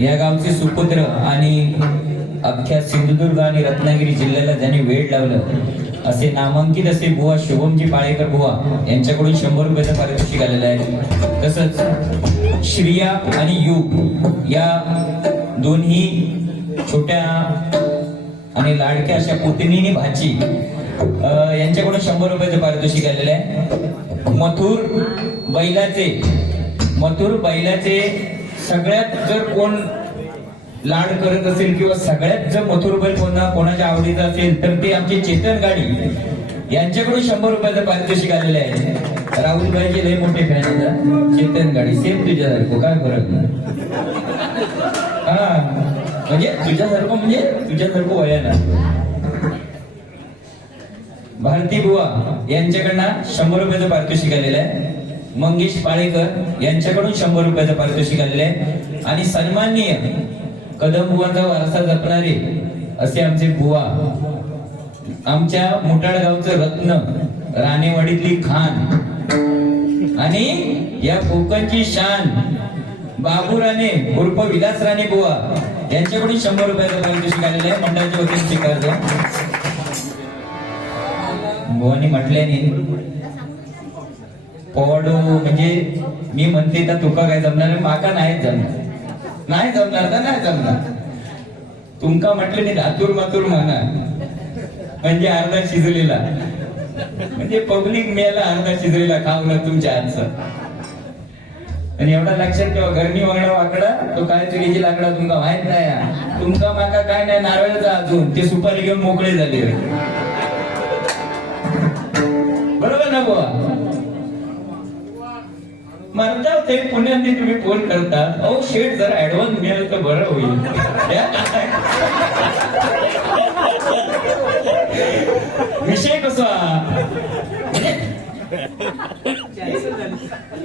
या गावचे सुपुत्र आणि अख्ख्या सिंधुदुर्ग आणि रत्नागिरी जिल्ह्याला ज्यांनी वेळ लावलं असे नामांकित असे बुवा शुभमजी पाळेकर बुवा यांच्याकडून 100 रुपयाचं पारितोषिक आलेलं आहे. तसंच श्रिया आणि युग या दोन्ही छोट्या आणि लाडक्या अशा पुतणीनी भाची यांच्याकडून 100 रुपयाचं पारितोषिक आलेलं आहे. मथुर बैलाचे सगळ्यात जर कोण लाड करत असेल किंवा सगळ्यात जर मथुर बैल कोणाच्या आवडीचा असेल तर ते आमचे चेतन गाडी यांच्याकडून 100 रुपयाचं पारितोषिक आलेलं आहे. राहुल भाईचे लय मोठे फॅन आहेत. चेतन गाडी सेम तुझ्यासारखं, काय फरक नाही. हा म्हणजे तुझ्यासारखं वयानं. भारती बुवा यांच्याकडनं 100 रुपयाचं पारितोषिक आलेलं आहे. मंगेश पाळेकर यांच्याकडून 100 रुपयाचं पारितोषिक आलेलं आहे. आणि सन्माननीय कदम बुवांचा वारसा जपणारे असे आमचे बुवा, आमच्या मुठाळ गावचं रत्न, राणेवाडीतली खान आणि या कोकणची शान बाबू राणे उर्फ विलास राणे बुवा यांच्याकडून 100 रुपयाचं पारितोषिक आलेलं आहे. मंडळाच्या वतीने स्वीकारतो. बुवानी म्हटल्याने पोवाडो म्हणजे मी म्हणते तर तुका काय जमणार, माका नाही जमणार तर नाही जमणार. तुमका म्हटलं नाही धातूर मातूर म्हणा म्हणजे अर्धा शिजलेला, म्हणजे पब्लिक मेला अर्धा शिजलेला खावलं तुमच्या हातचं. आणि एवढा लक्षात ठेवा, गरणी वागणा वाकडा तो काय चुकीची लाकडा तुमका माहित नाही. तुमका माका काय नाही नारळचा अजून ते सुपारी घेऊन मोकळे झाले. बरोबर ना बुवा? म्हणता ते पुण्यात तुम्ही फोन करता, अहो शेट जर ऍडव्हान्स मिळेल तर बरं होईल. विषय कसा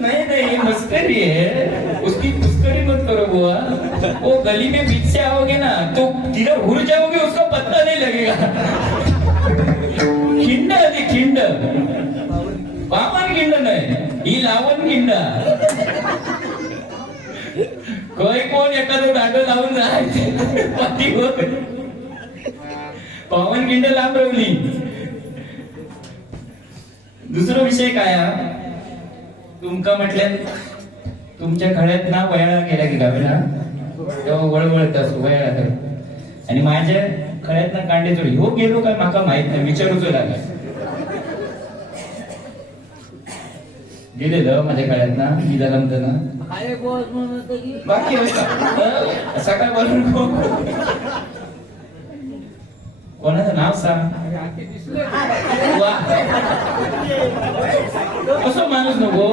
नहीं मस्करी है, उसकी मस्करी मत करो बुआ. वो गली में बीच से आओगे ना तो किधर घुर जाओगे उसका पता नहीं लगेगा. खिंड आधी खिंड, पावन खिंड नाही, ही लावण खिंड. कोय कोण एखादं डाडं लावून राहायचे पावन खिंड लांब रवली. दुसरा विषय काय, तुमका म्हटल्या तुमच्या खळ्यात ना वयाळा गेला की गावी ना तेव्हा वळवळत असो वयाळा. आणि माझ्या खळ्यात ना कांडे चोरी हो गेलो काय माका माहित नाही, विचारूच लागला. गेलेलं माझ्या खळ्यात ना मी जलमत ना बाकी सकाळ बोलून कोणाचं नाव सांग. कसं माणूस नको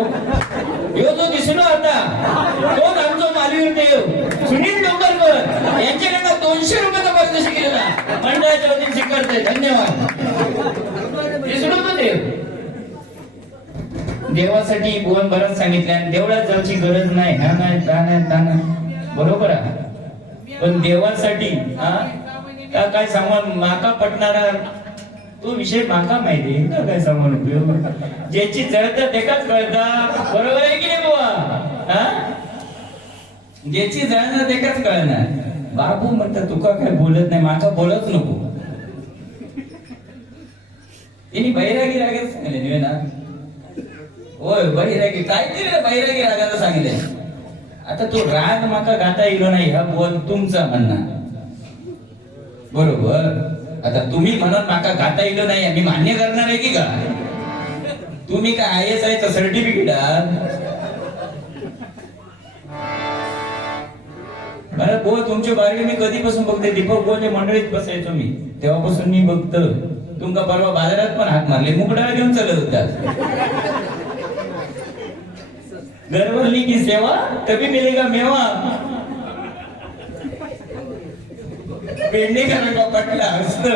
यो जो दिसलो आता तोच आमचा मालवीर देव सुनील डोंगरकर यांच्याकडनं 200 रुपयाचा पारितोषिक केलेला मंडळाच्या वतीने स्वीकारते. धन्यवाद. दिसलो तो देव. देवासाठी भुवन बरंच सांगितलं आणि देवळात जायची गरज नाही. हा नाही ता नाही बरोबर आहे, पण देवासाठी काय सांगून माका पटणारा तो विषय माका माहिती का काय सांगून उपयोग. ज्याची जळत तेकाच कळता, बरोबर आहे की नाही बुवा? ज्याची जळणं तेकाच कळणार. बाबू म्हणतात तुका काय बोलत नाही, माका बोलत नको. तिने बैरागी रागायला सांगितले निवे ना. होय बैरागी काहीतरी बैरागी रागायला सांगितले. आता तो राग माका गाता येलो नाही हा बुवा तुमचा म्हणणं बरोबर. आता तुम्ही म्हणत माका गाता येलो नाही आम्ही मान्य करणार आहे की का? तुम्ही काय ISI चं सर्टिफिकेट बरं बुवा तुमच्या बारवी मी कधीपासून बघते. दीपक बुवाच्या मंडळीत बसायचो मी तेव्हापासून मी बघतो. तुमका परवा बाजारात पण हात मारले, मुगडाळ घेऊन चालत होतात. घरवरली की सेवा तभी मिलेगा मेवा. पेंडेकर का पटला असत.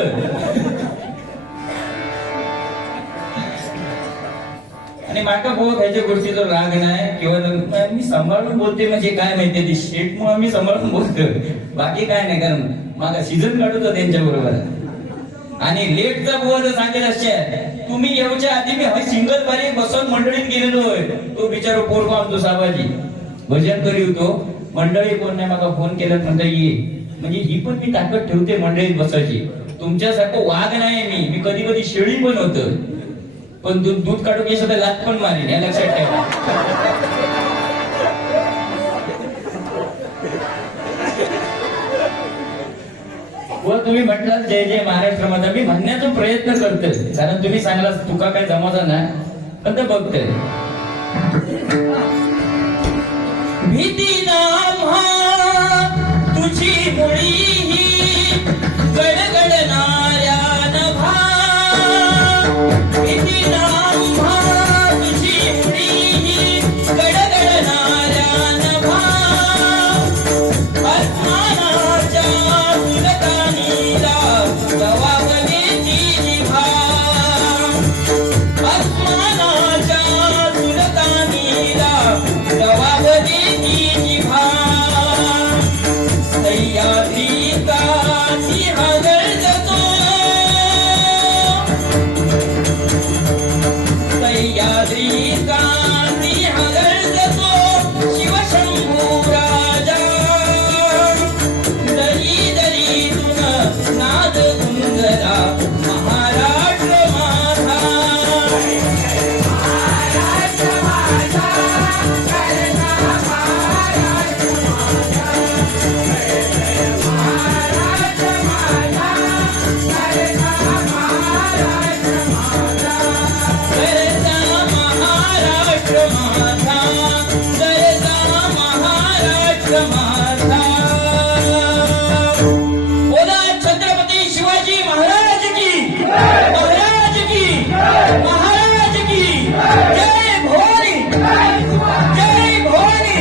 आणि माका बुवा ह्याच्या गोष्टीचा राग नाही किंवा मी सांभाळून बोलते म्हणजे काय माहितीये ती शेट मुळे मी सांभाळून बोलतोय, बाकी काय नाही. कारण माझा सीझन काढतो त्यांच्या बरोबर. आणि लेटचा बुवा जर सांगेल असे तुम्ही येऊच्या आधी मी सिंगल बारी बसवून मंडळीत गेलेलो होय. तो बिचारो पोरको आमचो साबाजी भजन करी होतो मंडळी कोण नाही मला फोन केला म्हणता ये, म्हणजे ही पण मी ताकद ठेवते मंडळीत बसायची. तुमच्यासारखं वाघ नाही मी कधी कधी शेळी पण होत, पण दूध काढून की सुद्धा लात पण मारेन, या लक्षात ठेवा. व तुम्ही म्हटलं जय जय महाराष्ट्र माझा, मी म्हणण्याचा प्रयत्न करतोय, कारण तुम्ही सांगला तुका काय जमाचा ना, पण ते बघतोय. भीती नाम्हा तुझी मुळी ही गडगडणाऱ्या नभा, भीती नाम्हा तुझी मुळी ही गडगडणाऱ्या नभा, आसमानाच्या सुलतानीला जवाबदेची जिभा, आसमानाच्या सुलतानीला जवाबदेची जिभा, सह्याद्रीचा सिंह गर्जतो, सह्याद्रीचा सिंह गर्जतो, शिवशंभू राजा, दरी दरीतून नाद गुंजला महाराष्ट्र माझा, महाराष्ट्र माझा, बोला छत्रपती शिवाजी महाराज की, महाराज की, महाराज की जय भवानी, जय भवानी.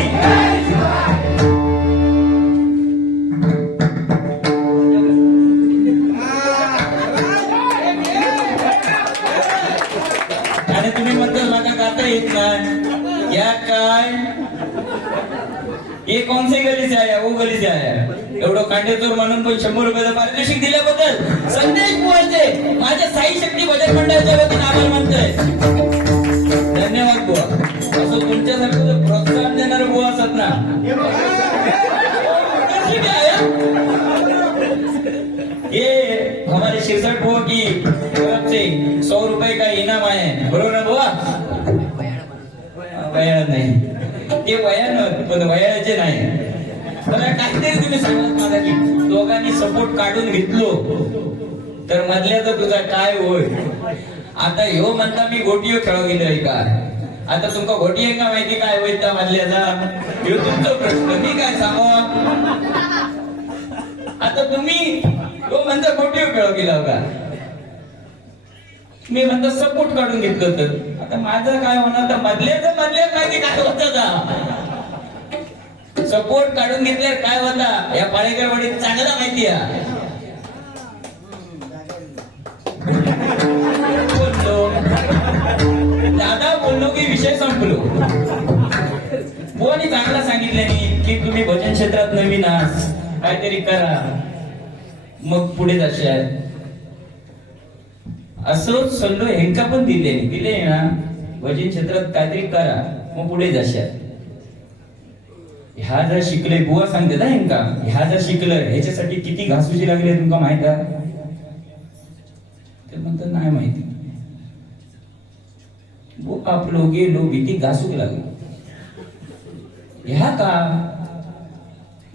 आणि तुम्ही म्हणता माझ्या गाता येत नाही, या काय ये कौन सी गली से आया, वो गली से आया. एवढं कांडेचोर म्हणून पण 100 रुपयाचं पारितोषिक दिल्याबद्दल संदेश बुवाचे माझ्या साई शक्ती भजन मंडळाच्या वतीने आभार मानतोय. धन्यवाद बुवा. असं तुमच्यासारखं प्रोत्साहन देणारे बुवा असत ना, ये हमारे शिरसठ बुआ की तरफ से 100 रुपए का इनाम आहे, बरोबर ना बुवा? वयाळ नाही ते वयानं, पण वयाचे नाही. मला काहीतरी तुम्ही सांगत माझा की दोघांनी सपोर्ट काढून घेतलो तर मधल्याचा तुझा काय होय. आता ह्यो म्हणता मी गोटियो खेळू गेलोय का, आता तुमका गोटिये का माहिती काय होईल त्या मधल्याचा, ह्यो तुमचा प्रश्न, मी काय सांगू. आता तुम्ही तो म्हणता गोटियो खेळू गेला का, मी म्हणतो सपोर्ट काढून घेतलं, तर आता माझं काय होणार, तर मधल्याच माहिती काय होतं. सपोर्ट काढून घेतल्यावर काय होता या पाळेकरवाडीत चांगला माहिती आहे. बोललो दादा, बोललो की विषय संपलो. बोनी चांगला सांगितलं की तुम्ही भजन क्षेत्रात नवीन आहात, काहीतरी करा मग पुढे जाशाल. असं सल्लो हेंका पण दिले ना, भजन क्षेत्रात काहीतरी करा मग पुढे जाशाल. ह्या जर शिकले, बुवा सांगते ना हेंका, ह्या जर शिकलं ह्याच्यासाठी किती घासूची लागले तुमका माहित आहे? ते म्हणतात नाही माहिती. आपलो गेलो भीती घासूक लागलो, ह्या का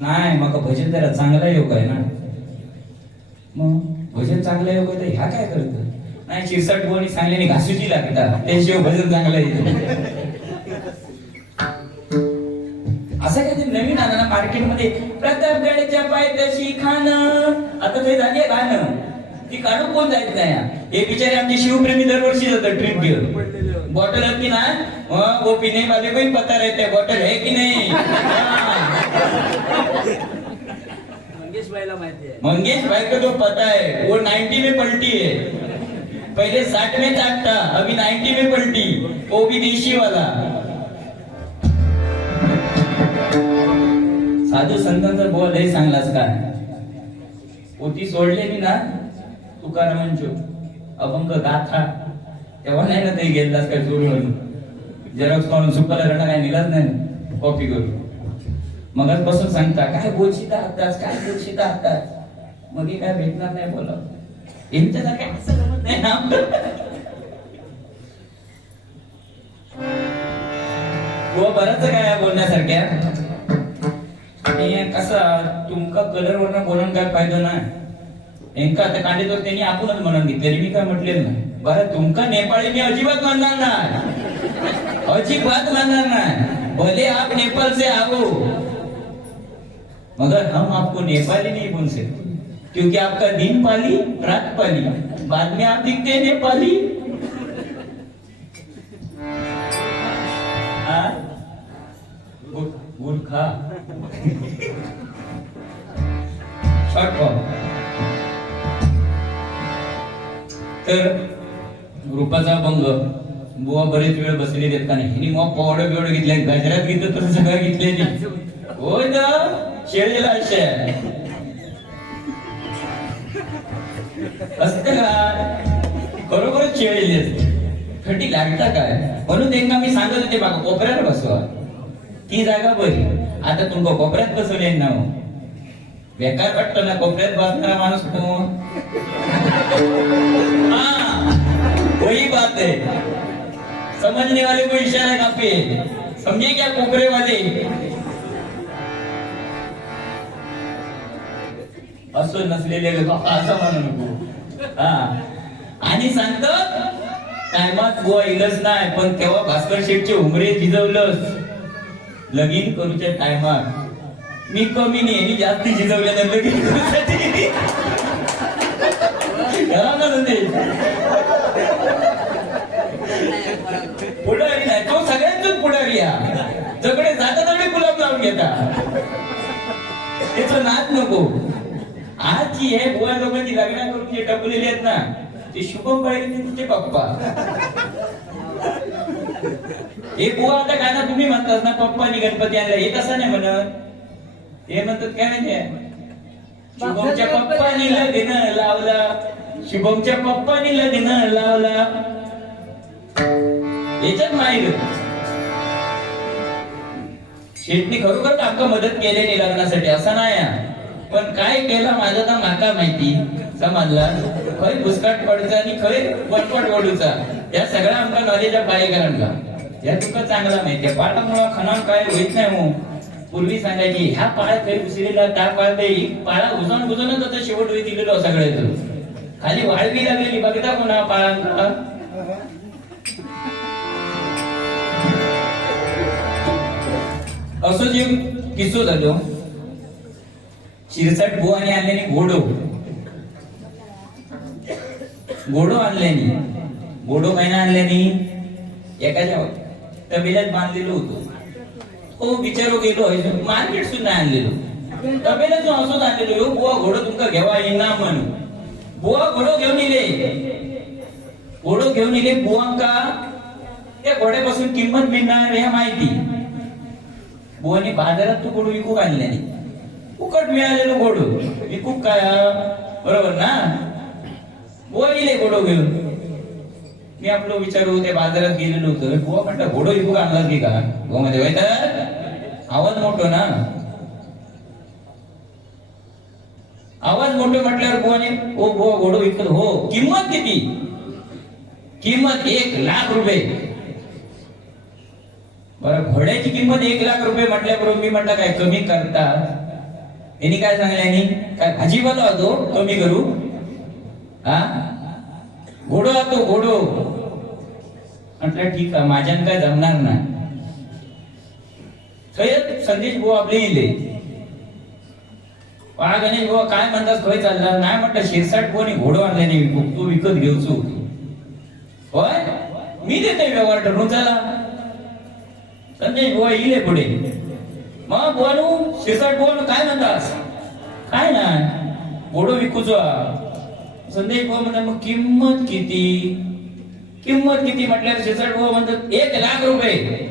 नाही मग भजन जरा चांगला योग आहे ना, मग भजन चांगला योग आहे तर ह्या काय करत नाही. 64 बोनी सांगल्याने घासूची लागतात, त्याशिवाय भजन चांगलं येतं. असं काहीतरी नवीन आलं ना मार्केटमध्ये, प्रतापगडच्या पायथ्याशी खाणं, आता ते झाली खाणं, ती काढून कोण जायचं नाही. हे बिचारे आमचे शिवप्रेमी दरवर्षी जातात ट्रिप घेऊन. बॉटल आहे की ना, वो पिणे वाले कोई पता रहते बॉटल है की नहीं. मंगेश भाई को जो पता है वो 90 में पलटी है, पहले 60 में चाटता, अभी 90 में पलटी, वो भी देशी वाला. साधू संतांचा बोल लय सांगलास का, पोती सोडलेली ना तुकारामांचो अभंग गाथा, तेव्हा नाही ना ते गेलास काय चोरी म्हणून, झेरॉक्स काढून सुपाला रडा काय निघाच नाही कॉपी करून. मगाचपासून सांगता काय बोलशीता हाताच, काय बोलशीता हाताच, मग हे काय भेटणार नाही बोला. यांच्यासारखे असं जमत नाही ना. बरंच काय बोलण्यासारख्या. कसा तुमका कलर वरनं बोलून काय फायदा नाही. एका आता कांडेचोर त्यांनी आपणच म्हणून घेतलेली, मी काय म्हटलेलं नाही. बरं तुमका नेपाळी मी अजिबात म्हणणार नाही, अजिबात म्हणणार नाही. भले आप नेपाल से आओ मगर हम आपको नेपाली नहीं बोल सकते, क्योंकि आपका दिन पाली रात पाली, बाद में आप दिखते हैं नेपाली. गुड खा शॉर्ट फॉर्म. तर रूपाचा भंग बुवा बरेच वेळ बसले देत का नाही. मग पावडं बिवडं घेतल्या, गजरात घेतलं तर सगळं घेतले. होय ना शेळीला अशा असत का, खरोखरच शेळीली असते. थंडी लागता काय म्हणून त्यांना मी सांगत होते बाबा कोपऱ्यात बसवा, ती जागा बरी. आता तुमका कोपऱ्यात बसवले ना, बेकार वाटत ना कोपऱ्यात बसणारा माणूस कोण. वही बात है, समझने वाले को इशारा काफी है, समझे क्या कोपरे वाले. असं नसलेले असं म्हणू नको. आणि सांगतो टायमात बुवा इलच नाही, पण तेव्हा भास्कर शेठचे उमरे झिजवलंच. लगीन करूच्या टायमात मी कमी नाही, यांनी जास्ती झिजवल्या लगीन करूसाठी. पुढारी नाही तो, सगळ्यांचंच पुढारी. सगळे जाता सगळे गुलाब लावून घेतात, त्याच नाच नको. आज जी आहे बुवा लोकांची लग्न करून जे टपलेले आहेत ना, ते शुभम पाहिजे तुझे पप्पा. एक बुवा आता काय ना तुम्ही म्हणतात ना पप्पानी गणपती आणला, हे तसं नाही म्हणत. हे म्हणतात काय म्हणजे शुभमच्या पप्पानी लग्न लावला, शुभमच्या पप्पानी लग्न लावला. याच्यात माहीत शेठनी खरोखर आमका मदत केलेली लग्नासाठी असं नाही. पण काय केलं माझं तर माका माहिती. समजला खय भुसकाट पडचा आणि खय पटपट पडूचा, या सगळ्या आमका नॉलेज पाहिजे कारण या तुका चांगला माहितीये. पाठामुळे खनाव काय होत नाही. मग पूर्वी सांगायची ह्या पाळ्यात काही घुसलेला त्या पाळ्यात पाळा उजवून बुजवूनच आता शेवट वेळी दिलेलो सगळ्याच. खाली वाळवी लागलेली बघता कोणा पाळांना. असं जे किस्सो झालो, शिरसाट बुवाने आणल्याने घोडो आणल्याने, घोडो काय ना आणल्याने एखाद्या तबेल्यात बांधलेलो होतो. हो बिचारो गेलो मार्केट सुद्धा आणलेलो, तबेल्यातून असंच आणलेलो. हो बुवा घोडो तुमका घेवा येईना म्हणून. बुवा घोडो घेऊन इले, बुवांका त्या घोड्यापासून किंमत मिळणार हे माहिती. बुवाने बाजारात तो घोडो विकूक आणल्याने, फुकट मिळालेलो घोडो विकूक काय बरोबर ना. बुवा इले घोडो घेऊन. मी आपलं विचारू ते बाजारात गेलेलो होतो. बुवा म्हणता घोडो विकूक आणला की का. बुवा मध्ये तर आवाज मोठो ना, आवाज मोठे म्हटल्यावर बुवाने ओ बुवा घोडो विकत. हो किंमत किती. किंमत 1,00,000 रुपये. बरं घोड्याची किंमत 1,00,000 रुपये म्हटल्याबरोबर मी म्हटलं काय कमी करता. यांनी काय सांगल्यानी काय भाजीपाला होतो कमी करू. घोडो होतो घोडो. म्हटलं ठीक आहे माझ्यान काय जमणार नाही. संदेश बुवा आपले इले पहा गणेश बुवा काय म्हणतात खय चालला नाही. म्हटलं शिरसाट बुवाने घोडो आणल्याने तू विकत घेऊच होतो. होय मी देते व्यवहार ठरवून चला. संदेश बुवा इले पुढे. मग बुवानू शिरसाट बुवानू काय म्हणतास. काय नाही घोडो विकूचा. संदेश बुवा म्हणतात मग किंमत किती. किंमत किती म्हटल्यावर शिरसाट बुवा म्हणतात 1,00,000 रुपये.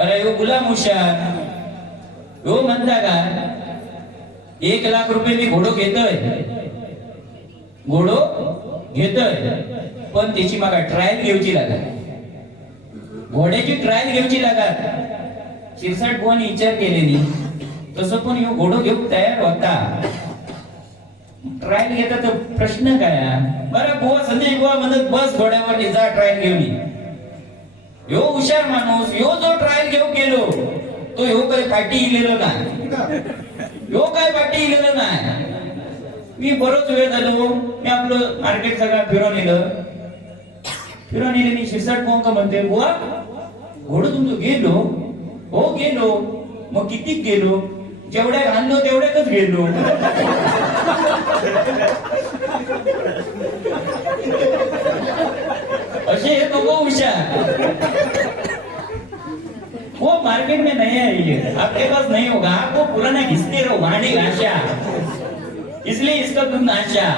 अरे यो गुलाम हुशार यो म्हणता का 1,00,000 रुपये मी घोडो घेतोय. घोडो घेतोय पण त्याची मला ट्रायल घेऊची लागत. घोड्याची ट्रायल घेऊची लागत. शिरसाट बुवाने विचार केले नाही तसं पण ह्यो घोडो घेऊन तयार होता. ट्रायल घेता तर प्रश्न काय बरं बुवा संदेश बुवा म्हणत बस घोड्यावर जा ट्रायल घेऊन ये. ह्यो हुशार माणूस ह्यो जो ट्रायल घेऊन गेलो तो ह्यो काय पाठी इलेलो नाही. ह्यो काय पाठी इलेलो नाही. मी बरोच वेळ झालो मी आपलं मार्केट सगळं फिरून येलं. मी शिरसाट बुवा म्हणते बुवा घोडं तुमचं गेलो. हो गेलो. मग किती गेलो? जेवढ्या घाललो तेवढ्यातच गेलो. असे हे दोघं हुशार. वो मार्केट में नहीं है ये, आपके पास नहीं होगा. आपको पुराना घिसते रहो भांडे घाशा, इसलिए इसका तुम नाशा.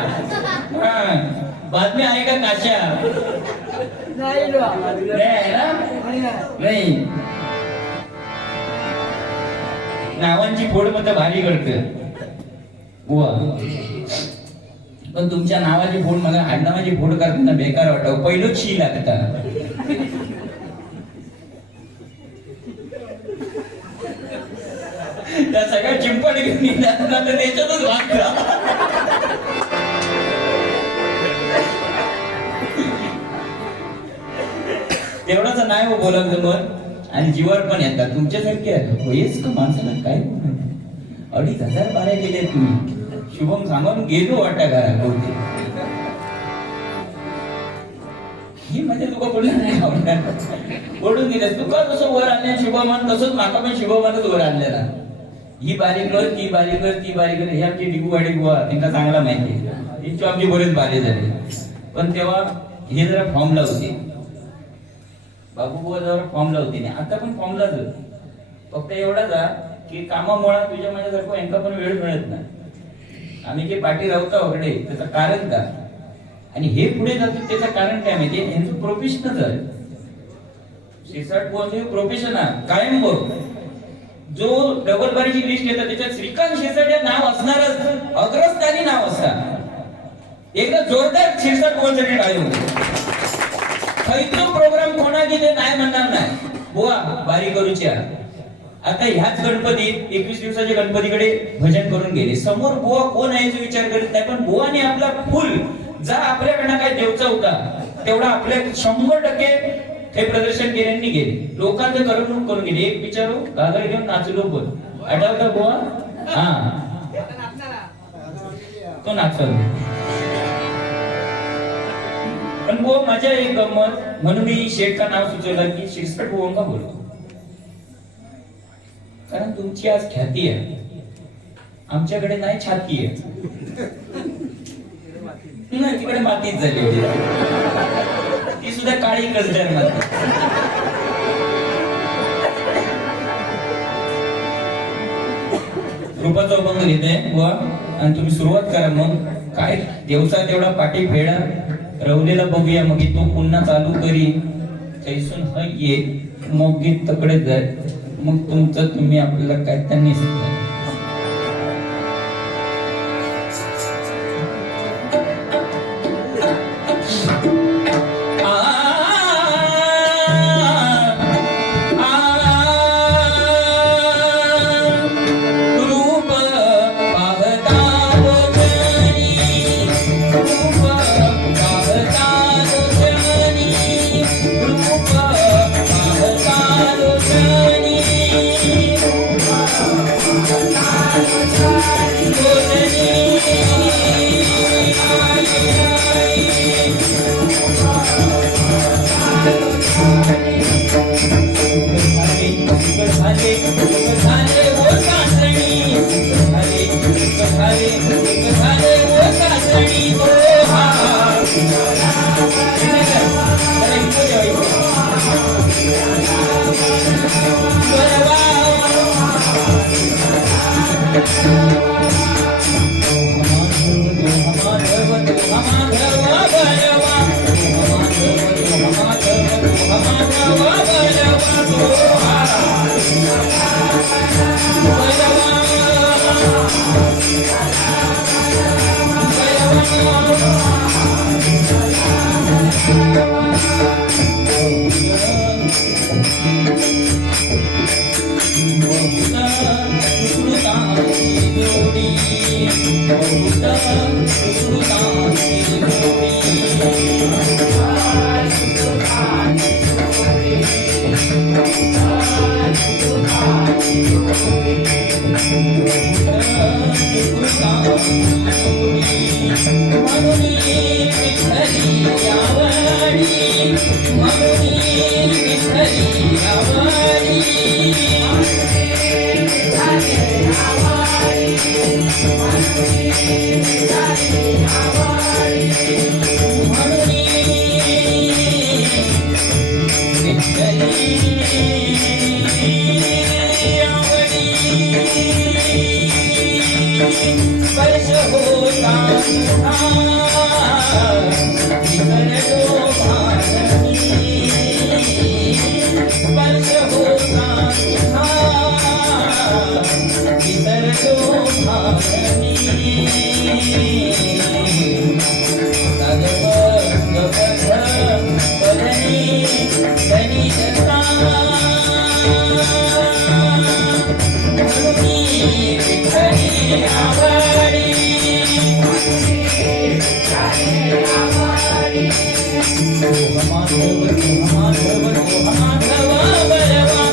हाँ, बाद में आएगा काशा. नाही नावांची फोड मत भारी करत बुवा. पण तुमच्या नावाची फोड मला आडनावाची फोड करताना बेकार वाटत. पहिलं शी लागता. त्या सगळ्या चिंपड घेऊन तर त्याच्यातच वागता. तेवढंच नाही हो बोलायचं मन आणि जीवावर पण येतात तुमच्यासारखे वयस का माणसाला काय 2,500 बाऱ्या गेले तुम्ही. शुभम सांगून गेलो वाटा घरात ही म्हणजे तुका बोललं नाही आवडणार ओढून दिले. तुका जसं वर आणले शुभमान तसंच माका पण शुभमानच वर आणलेला. ही बारीक कर ती बारीक कर ती बारीक कर. हे आमची डिगूवाडी बुवा त्यांना चांगला माहिती. त्यांची आमची बरेच बारे झाले. पण तेव्हा हे जरा फॉर्मला होते. बाबू बुवा जरा फॉर्मला होते नाही. आता पण फॉर्मला जात. फक्त एवढाच की कामामुळे तुझ्या माझ्यासारखं यांना पण वेळ मिळत नाही. आम्ही जे पाठी राहता वगैरे त्याचं कारण का आणि हे पुढे जातो त्याचं कारण काय माहिती. यांचं प्रोफेशनच आहे. शिरसाट बुवाचे प्रोफेशन आहे कायम बघ. जो डबल बारीची लिस्ट येतात त्याच्यात श्रीकांत शिरसाट हे नाव असणारच. अग्रस्थानी नाव असणार. एकदा जोरदार शिरसाट बुवांसाठी टाळी होते. खैतो प्रोग्राम कोणा की ते नाही म्हणणार नाही. बुवा बारी करूच्या. आता ह्याच गणपतीत 21 दिवसाच्या गणपतीकडे भजन करून गेले. समोर बुवा कोण आहे याचा विचार करत नाही. पण बुवाने आपला फुल जा आपल्याकडनं काय देवचा होता तेवढा आपल्या 100% हे प्रदर्शन केल्यांनी गेले. लोकांचं करमणूक करून गेले. एक विचारू घागर घेऊन नाचलो पण आठवता बुवा. हा तो नाचल. पण बुवा माझ्या एक गंमत म्हणून मी शेठचं नाव सुचवलं की शिरसाट बुवांना बोलतो. कारण तुमची आज ख्याती आहे. आमच्याकडे नाही छाती आहे. नाही तिकडे मातीच झाली होती. ती सुद्धा काळी कसदार माती. रूपाचा अभंग घेते बुवा आणि तुम्ही सुरुवात करा. मग काय देवचा तेवढा पाठी फेडा रवलेला बघूया. मग तो पुन्हा चालू करी तैसून ह ये मग गीत तकडे जाय. मग तुमचं तुम्ही आपल्याला काय त्यांनी जोडी बहुत सुखदाची स्पर्श होता विसरलो भारती स्पर्श होता विसरलो भारती माधव माधव माधव बलवान